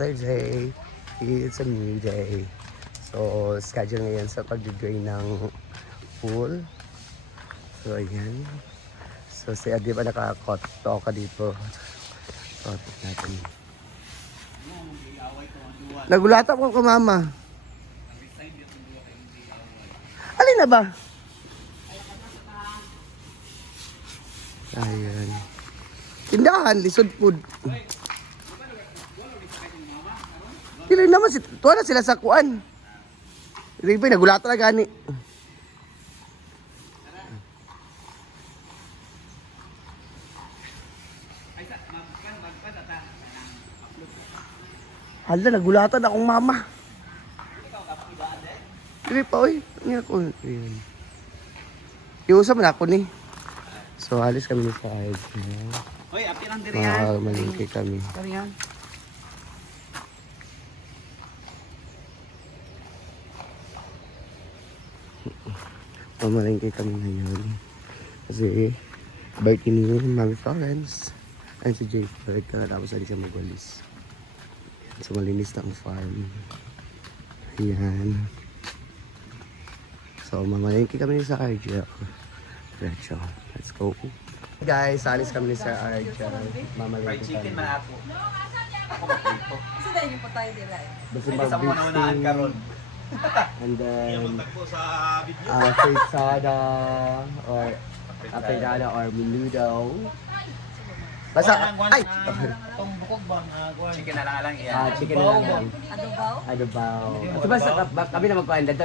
another day. It's a new day. So, schedule ngayon sa pag-drain ng pool. So, ayan. So, si Adi ba naka-koto ka dito? So, tignan natin. Nagulata ko ko, mama. Alin na ba? Ayan. Tindahan, lisod food. Pili naman, tuwa na sila sa kuan. Ribe, nagulata na gani. Hala, nagulatan akong mama. Pili pa, oy. Ano ako? Ayan. Iusap na ako ni. So, alis kami sa ayos. Hoy, api lang diri yan. Malingki kami. Kari yan. Mamalingki kami ngayon. Kasi, birthday ni Mami Florence. Ayun si Jay Ford. Tapos alis siya magwalis. So, malinis na ang farm. Ayan. So, mamalingki kami sa RJ. Diretso. Let's go. Guys, alis kami ni Sir RJ. Mamalingki kami. Fried chicken man ako. Ako magpito. Kasi dahil yung patay nila eh. Basta Sa mga naunaan karon. And then, Tagpo sa video. fritada or afritada or menudo. Basta, ay! Itong bukog ba? Chicken na lang yan. Chicken na lang. Adobaw? Adobaw. At basta, kami na magkuhan. Dito.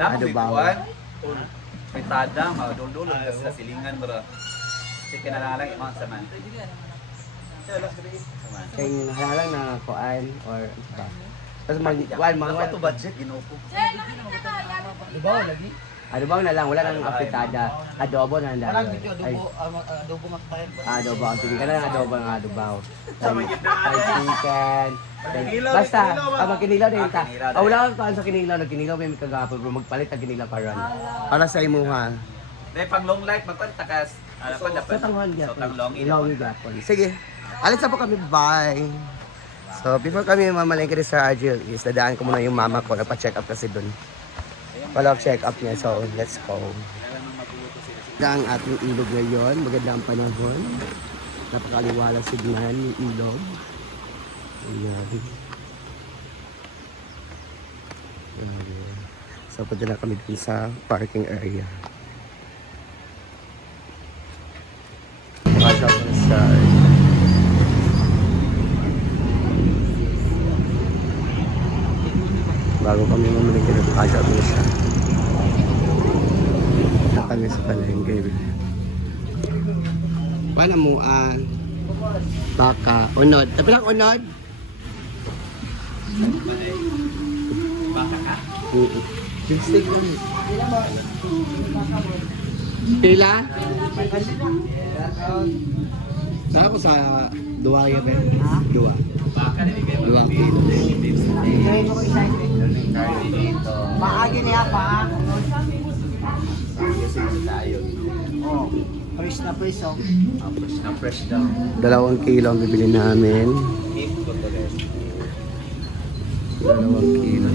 Adobaw. Fritada, maduldulo na sila silingan bro. Chicken na lang imang saman. Kaya halalang na kuhan or ba? Tapos Mga to budget ginupo. Adobaw lagi? adobaw na lang, wala nang afritada. Adobo na lang. Parang dito adobo magtayan ba? Adobaw. Sige ka na ng adobo ng adobaw. Fried chicken. Basta, magkinilaw na yun ka. Wala kang kaan sa kinilaw. Nagkinilaw may kagapon. Magpalit ang kinilaw karon. Para sa imuha. Dahil pang long life, magpantakas. Sa tanghon So, tanglong Ilong gapon. Sige. Alis na po kami. Bye. So, before kami mamalengke sa Agile is dadaan ko muna yung mama ko. Nagpa-check up kasi dun. Wala check up niya. So, let's go. Ang ating ilog ngayon. Maganda ang panahon. Napakaliwalas signan yung ilog. Ayan. Ayan. So, punta na kami dun sa parking area. Makasya ko sa bago kami mamalik na makasya ko siya. Na kami sa palengke. Wala mo baka, unod. Tapi lang unod. Baka ka? Yung steak lang. Pila? Saan ako sa duwa ya ba? Duwa. Baka na ibigay mo. 2 kilo. Maagi niya pa. Kasi tayo. Oh, fresh na fresh oh. Fresh na fresh daw. 2 kilo ang bibili namin. Keep ko to guys. 2 kilo.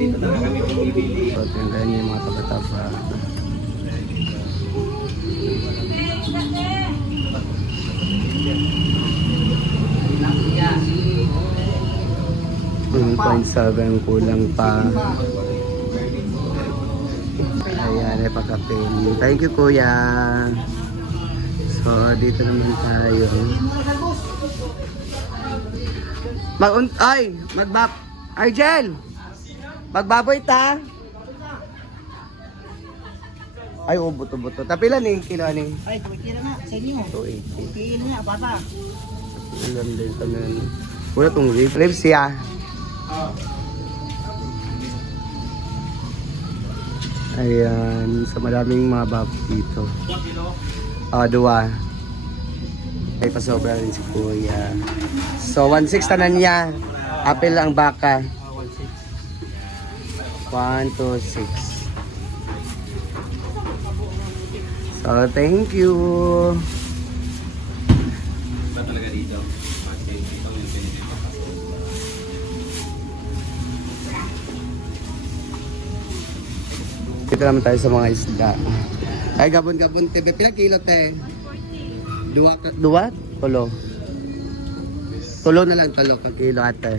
Dito na kami bibili. So, tingnan niyo yung mga taba-taba. Yeah. 1.7 kulang pa. Ayan, ay pagkapin. Thank you, kuya. So, dito naman tayo. Argel! Magbaboy ta! Ay, buto-buto. Tapilan eh, kilo ni. Ay, kumikira na sa inyo. 280. Kilo na, bata. Ilan din tanan. Wala tong ribs siya. Ayan, sa maraming mga bab dito. 2 kilo? 2. Ay, pasobra rin si kuya. So, 1.6 tanan niya. Apel ang baka. 1, 2, 6. So, thank you. Ba talaga dito? Dito naman tayo sa mga isda. Ay, gabon-gabon, te. Pila kilo, te? Duwa? Tulo. Tulo na lang, tulo ka kilo, ate.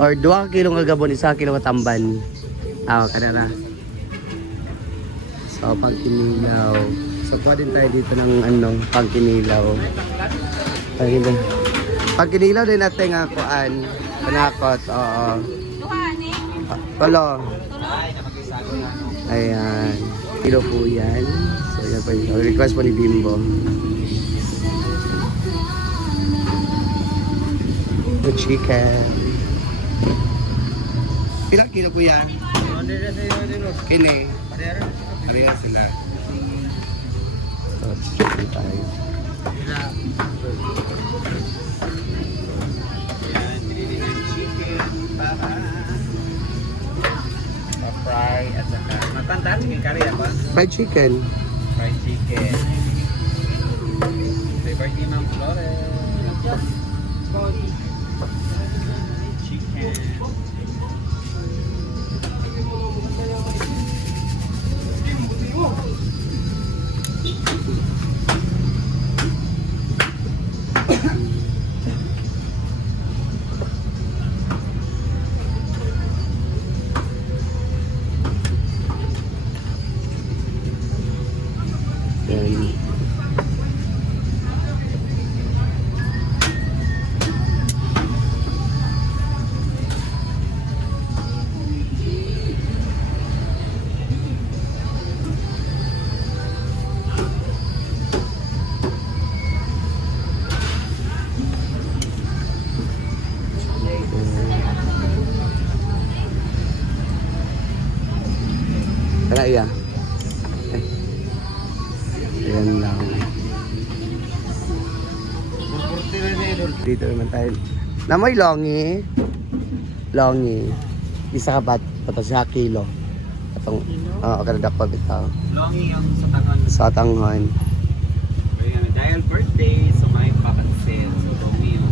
Or 2 kilo nga gabon, 1 kilo nga tamban. Kada na. So, pangkinilaw. So, kuha din tayo dito ng pangkinilaw. Pangkinilaw din natin nga kuan. Panakot, oo. Tulo. Ayan. Kilo po yan. So, yan po yung request po ni Bimbo. The chicken. Pila kilo po yan? Kini. Pareha sila. So, chicken tayo. Ayan, binili ng chicken para fry at saka matandaan yung curry apa? Fried chicken. Fried chicken. Favorite ni Ma'am Flores. Chicken. Yan. Tara iya. Ayan lang. Dito naman tayo. Namoy longi. Longi. Isa ka bat. Pato siya kilo. Atong, kanadak pa bitaw. Longi yung sa tangon. Sa tanghon. Ayan, dahil birthday, so may papansin. So, longi yung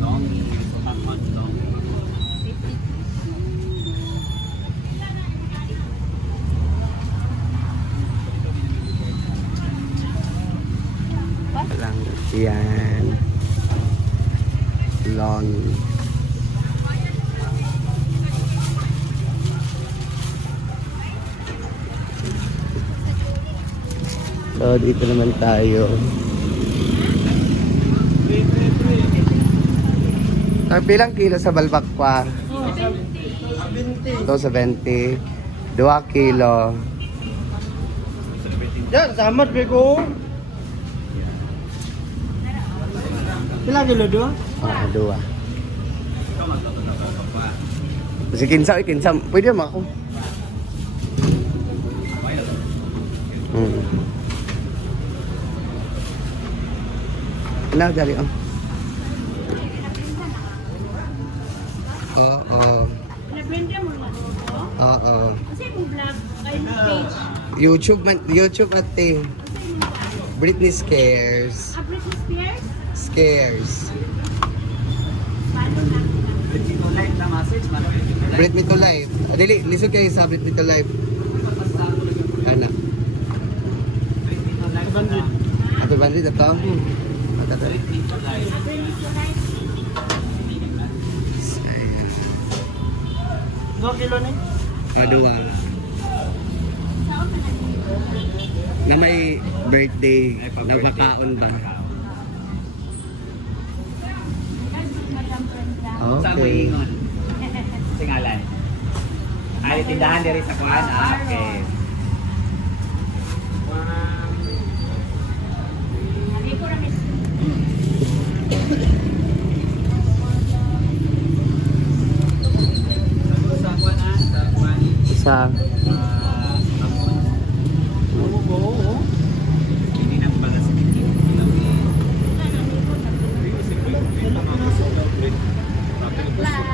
longi, sa tangon, longi. Lang. Yan. Longi. So, dito naman tayo. Pilang kilo sa balbakwa? 270. 2 kilo. Yan, samad bego. Pila kilo do? 2. Kasi kinsa. Pwede mo ako. Ano, dari ang? Oo. Na-brand mo na ito? Oo. Kasi mo vlog, kayo mo page. YouTube ate. Britney Scares. Britney Spears? Scares. Paano na? Britney to life na message, mano? Britney to life. Dili, lisod kayo sa Britney to life. Anak. Britney to life na. Happy birthday na to. Britney to life. Britney to life. 2 kilo ni? Dua. Na may birthday, nagmakaon ba? Sa mo Okay. ingon? Tingalan. Ay, tindahan diri sa kuan. Okay. Sabi ko rin. Sa kuan sa kuan. Sa Hindi na pala sa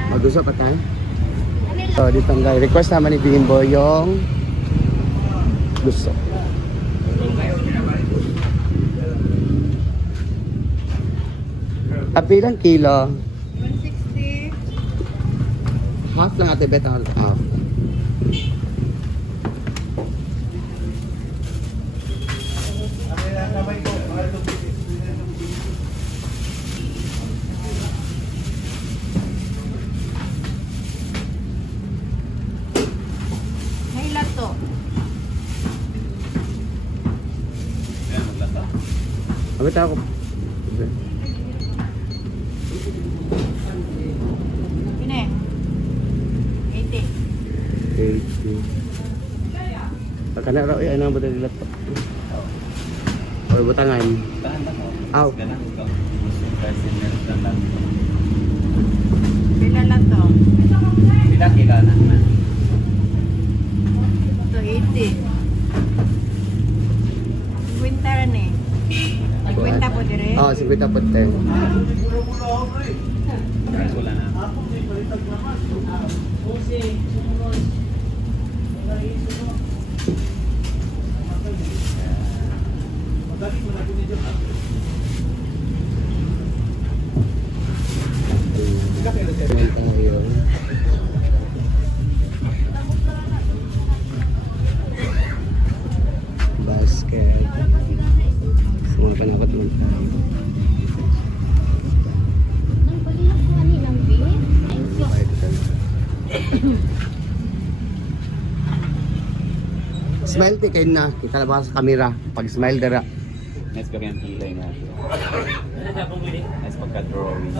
mag-usap pa tayo. So, dito ang guys. Request naman ni Bimbo yung gusto. Kapilang kilo? 160. Half lang ate Bet. Half. May lato. Ayan, maglasa. Abit ako. Pine. 80. 80. Pagka na raw, ano ba nila to? Or butangan. Tahan lang ako. Aw. Ganun ko. Kasi meron na lang. Pila lato. Pila kila na. Ito 80. Kwenta rin eh. Kwenta po dire. Oo, 50 po 10. Wala na. Ayan tayo. Basket. Sa mga panakot naman tayo. Smile ti kayo na. Kita na ba sa camera? Pag smile dara. Nice pa kayang kilay na. Nice pagka-drawing.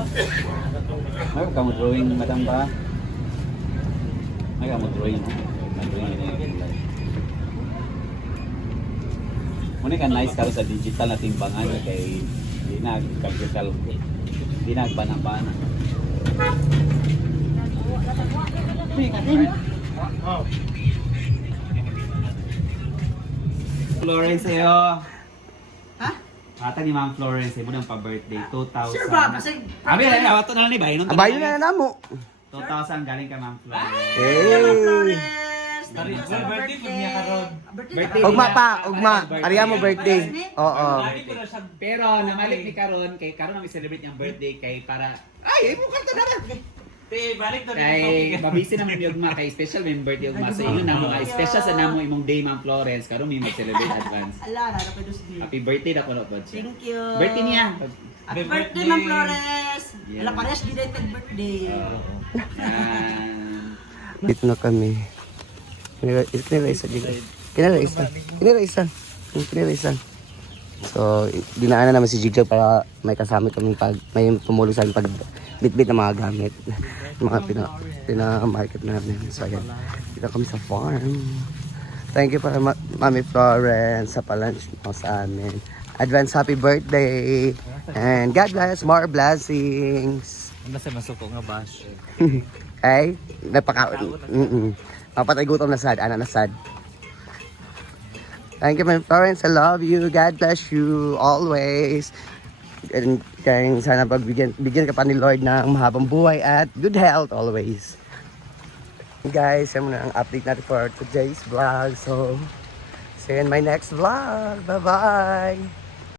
May ka mo drawing, madam ba? May ka mo drawing, no? Drawing yun yung kilay. Muna ka nice ka sa digital na timbangan kay di na kagkakal. Di na bana-bana. Florence sa'yo. Ha? Ata ni Ma'am Florence, mo nang pa-birthday, 2,000. Sure ba? Kasi Abi, awato na lang ni Bayon. Abay na na mo. 2,000 galing kay Ma'am Florence. Hey! birthday po niya karon. Birthday. Ugma pa, ugma. Ariya mo birthday. Oo. Pero namalik ni Karon, kay Karon ang celebrate niyang birthday kay para ay mo kanta na ba? Balik na Kay babisi naman yung Ugma kay special member di Ugma sa inyo namo kay special sa namo imong day Ma'am Florence karon may mag-celebrate advance. Ala, na ko dos di. Happy birthday na kuno po siya. Thank you. Birthday niya. Happy birthday, Ma'am Flores. Yeah. Ala, pares belated birthday. Dito na kami. Kinira isa dito. Kinira isa. So, dinaanan naman si Jigjo para may kasama kami pag may tumulong sa amin pag bit-bit na mga gamit. Mga pina-market namin. So, ayan. Dito kami sa farm. Thank you para Mami Florence sa palunch mo sa amin. Advance happy birthday. And God bless, more blessings. Ano sa masuko nga bash? Ay, Mapatay gutom na sad, anak na sad. Thank you, my parents. I love you. God bless you always. And kaya sana bigyan ka pa ni Lord ng mahabang buhay at good health always. Guys, yan muna ang update natin for today's vlog. So, see you in my next vlog. Bye-bye.